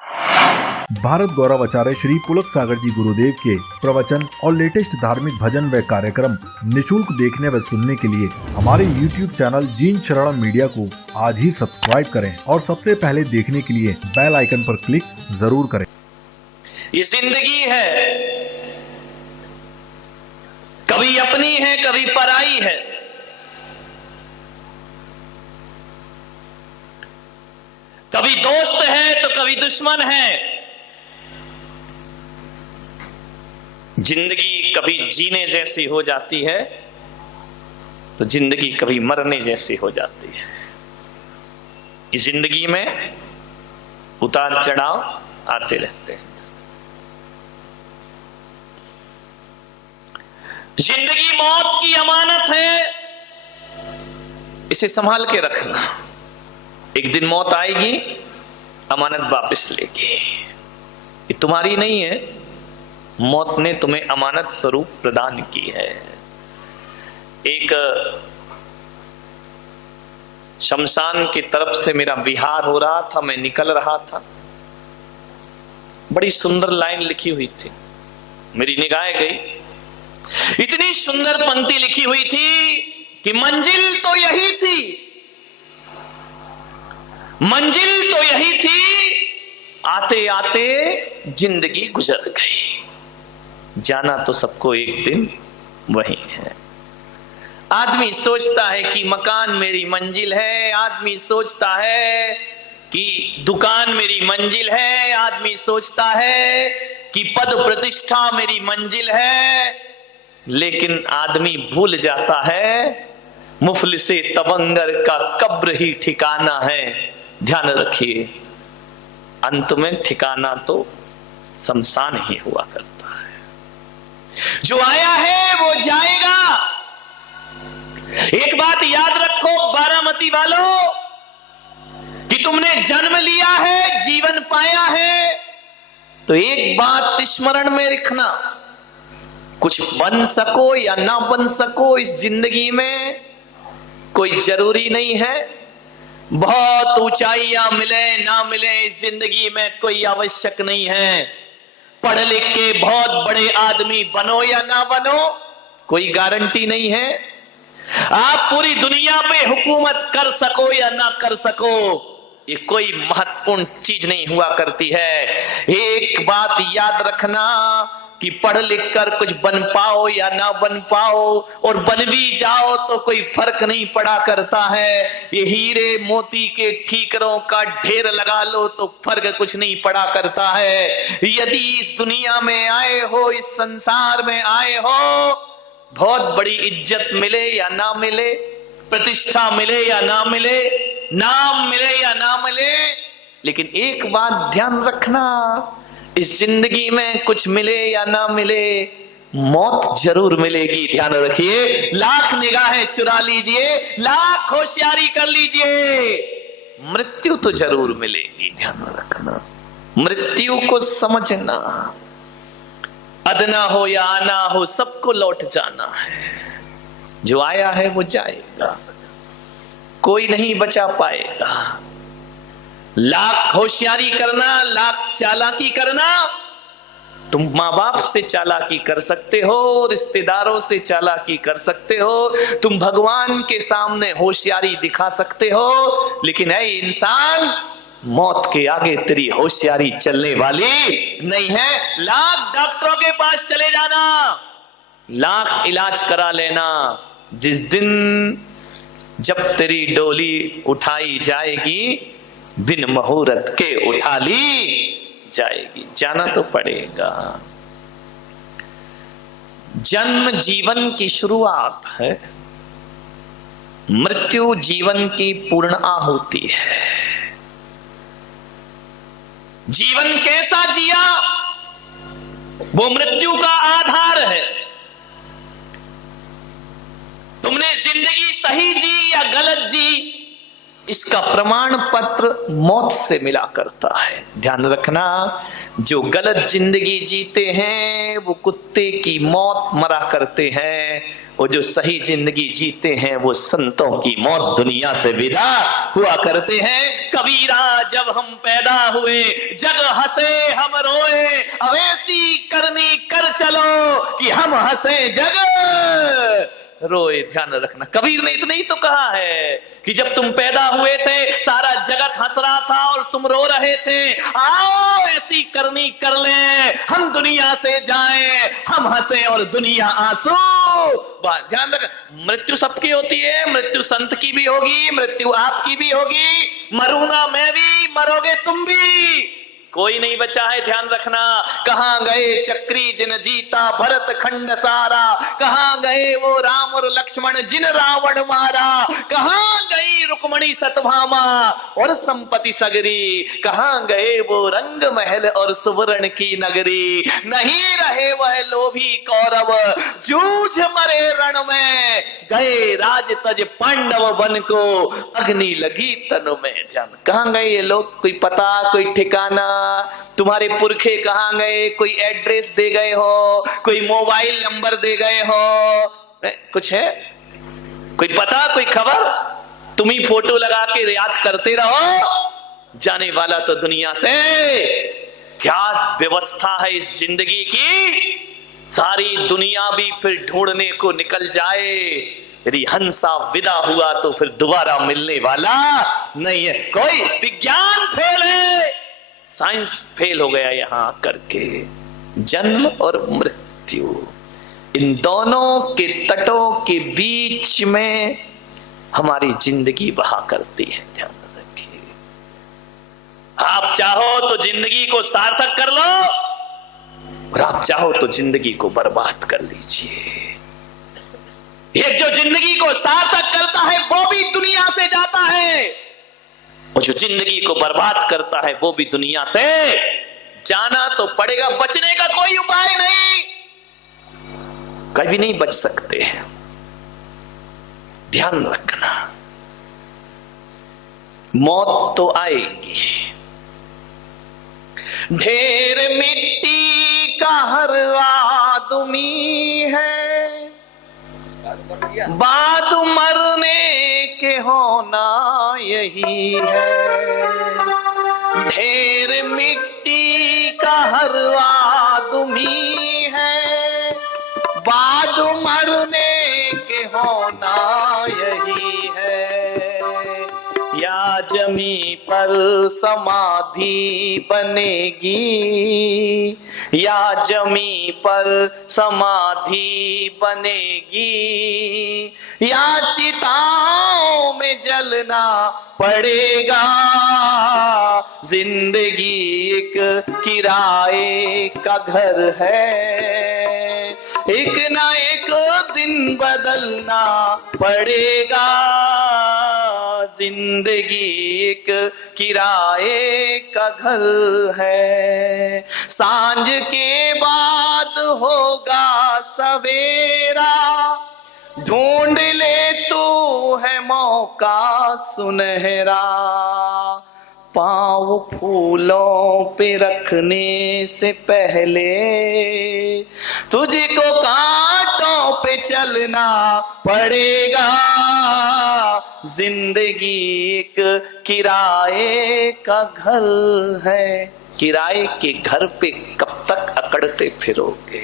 भारत गौरव आचार्य श्री पुलक सागर जी गुरुदेव के प्रवचन और लेटेस्ट धार्मिक भजन व कार्यक्रम निशुल्क देखने व सुनने के लिए हमारे YouTube चैनल जीन शरणम मीडिया को आज ही सब्सक्राइब करें और सबसे पहले देखने के लिए बेल आइकन पर क्लिक जरूर करें। ये जिंदगी है, कभी अपनी है कभी पराई है। कभी दोस्त है तो कभी दुश्मन है। जिंदगी कभी जीने जैसी हो जाती है तो जिंदगी कभी मरने जैसी हो जाती है। इस जिंदगी में उतार चढ़ाव आते रहते हैं। जिंदगी मौत की अमानत है, इसे संभाल के रखना। एक दिन मौत आएगी, अमानत वापस लेगी। ये तुम्हारी नहीं है, मौत ने तुम्हें अमानत स्वरूप प्रदान की है। एक शमशान की तरफ से मेरा विहार हो रहा था, मैं निकल रहा था। बड़ी सुंदर लाइन लिखी हुई थी, मेरी निगाहें गई। इतनी सुंदर पंक्ति लिखी हुई थी कि मंजिल तो यही थी, मंजिल तो यही थी, आते आते जिंदगी गुजर गई। जाना तो सबको एक दिन वही है। आदमी सोचता है कि मकान मेरी मंजिल है, आदमी सोचता है कि दुकान मेरी मंजिल है, आदमी सोचता है कि पद प्रतिष्ठा मेरी मंजिल है, लेकिन आदमी भूल जाता है मुफलिसे तवंगर का कब्र ही ठिकाना है। ध्यान रखिए, अंत में ठिकाना तो शमशान ही हुआ करता है। जो आया है वो जाएगा। एक बात याद रखो बारामती वालों, कि तुमने जन्म लिया है, जीवन पाया है, तो एक बात स्मरण में रखना, कुछ बन सको या ना बन सको इस जिंदगी में कोई जरूरी नहीं है। बहुत ऊंचाइयां मिले ना मिले इस जिंदगी में कोई आवश्यक नहीं है। पढ़ लिख के बहुत बड़े आदमी बनो या ना बनो कोई गारंटी नहीं है। आप पूरी दुनिया पे हुकूमत कर सको या ना कर सको, ये कोई महत्वपूर्ण चीज नहीं हुआ करती है। एक बात याद रखना कि पढ़ लिख कर कुछ बन पाओ या ना बन पाओ, और बन भी जाओ तो कोई फर्क नहीं पड़ा करता है। ये हीरे मोती के ठीकरों का ढेर लगा लो तो फर्क कुछ नहीं पड़ा करता है। यदि इस दुनिया में आए हो, इस संसार में आए हो, बहुत बड़ी इज्जत मिले या ना मिले, प्रतिष्ठा मिले या ना मिले, नाम मिले या ना मिले, लेकिन एक बात ध्यान रखना, इस जिंदगी में कुछ मिले या ना मिले, मौत जरूर मिलेगी। ध्यान रखिए, लाख निगाहें चुरा लीजिए, लाख होशियारी कर लीजिए, मृत्यु तो जरूर मिलेगी। ध्यान रखना, मृत्यु को समझना, अदना हो या आना हो सबको लौट जाना है। जो आया है वो जाएगा, कोई नहीं बचा पाएगा। लाख होशियारी करना, लाख चालाकी करना, तुम माँ बाप से चालाकी कर सकते हो, रिश्तेदारों से चालाकी कर सकते हो, तुम भगवान के सामने होशियारी दिखा सकते हो, लेकिन ऐ इंसान, मौत के आगे तेरी होशियारी चलने वाली नहीं है। लाख डॉक्टरों के पास चले जाना, लाख इलाज करा लेना, जिस दिन जब तेरी डोली उठाई जाएगी, बिन मुहूर्त के उठा ली जाएगी। जाना तो पड़ेगा। जन्म जीवन की शुरुआत है, मृत्यु जीवन की पूर्ण आहुति है। जीवन कैसा जिया वो मृत्यु का आधार है। तुमने जिंदगी सही जी या गलत जी इसका प्रमाण पत्र मौत से मिला करता है। ध्यान रखना, जो गलत जिंदगी जीते हैं वो कुत्ते की मौत मरा करते हैं, और जो सही जिंदगी जीते हैं वो संतों की मौत दुनिया से विदा हुआ करते हैं। कबीरा जब हम पैदा हुए जग हंसे हम रोए, अब ऐसी करनी कर चलो कि हम हंसे जग रोए। ध्यान रखना, कबीर ने इतना ही तो कहा है कि जब तुम पैदा हुए थे सारा जगत हंस रहा था और तुम रो रहे थे, आओ ऐसी करनी कर ले हम दुनिया से जाएं, हम हंसे और दुनिया आंसू। ध्यान रख, मृत्यु सबकी होती है, मृत्यु संत की भी होगी, मृत्यु आपकी भी होगी, मरूंगा मैं भी, मरोगे तुम भी, कोई नहीं बचा है। ध्यान रखना, कहां गए चक्री जिन जीता भरत खंड सारा, कहां गए वो राम और लक्ष्मण जिन रावण मारा, कहां गई रुक्मणी सतभामा और संपत्ति सगरी, कहां गए वो रंग महल और सुवर्ण की नगरी, नहीं रहे वह लोभी कौरव जूझ मरे रण में, गए राज तज पांडव बन को अग्नि लगी तनु में। ध्यान, कहां गए ये लोग, कोई पता कोई ठिकाना, तुम्हारे पुरखे कहां गए, कोई एड्रेस दे गए हो, कोई मोबाइल नंबर दे गए हो, कुछ है कोई पता कोई खबर, तुम ही फोटो लगा के याद करते रहो, जाने वाला तो दुनिया से। क्या व्यवस्था है इस जिंदगी की, सारी दुनिया भी फिर ढूंढने को निकल जाए, यदि हंसा विदा हुआ तो फिर दोबारा मिलने वाला नहीं है। कोई विज्ञान फेल है, साइंस फेल हो गया यहां करके। जन्म और मृत्यु, इन दोनों के तटों के बीच में हमारी जिंदगी बहा करती है। ध्यान रखिए, आप चाहो तो जिंदगी को सार्थक कर लो और आप चाहो तो जिंदगी को बर्बाद कर लीजिए। ये जो जिंदगी को सार्थक करता है वो भी दुनिया से जाता है, और जो जिंदगी को बर्बाद करता है वो भी दुनिया से जाना तो पड़ेगा, बचने का कोई उपाय नहीं, कभी नहीं बच सकते हैं। ध्यान रखना, मौत तो आएगी। ढेर मिट्टी का हर आदमी है, बाद मरने के होना यही है। ढेर मिट्टी का हर आदमी है, बाद मरने के होना यही है। या जमी पर समाधि बनेगी, या जमी पर समाधि बनेगी, या चिताओं में जलना पड़ेगा। जिंदगी एक किराए का घर है, एक ना एक दिन बदलना पड़ेगा। जिंदगी एक किराए का घर है, सांझ के बाद होगा सवेरा, ढूंढ ले तू है मौका सुनहरा। पाँव फूलों पे रखने से पहले तुझको कांटों पे चलना पड़ेगा। जिंदगी एक किराए का घर है, किराए के घर पे कब तक अकड़ते फिरोगे।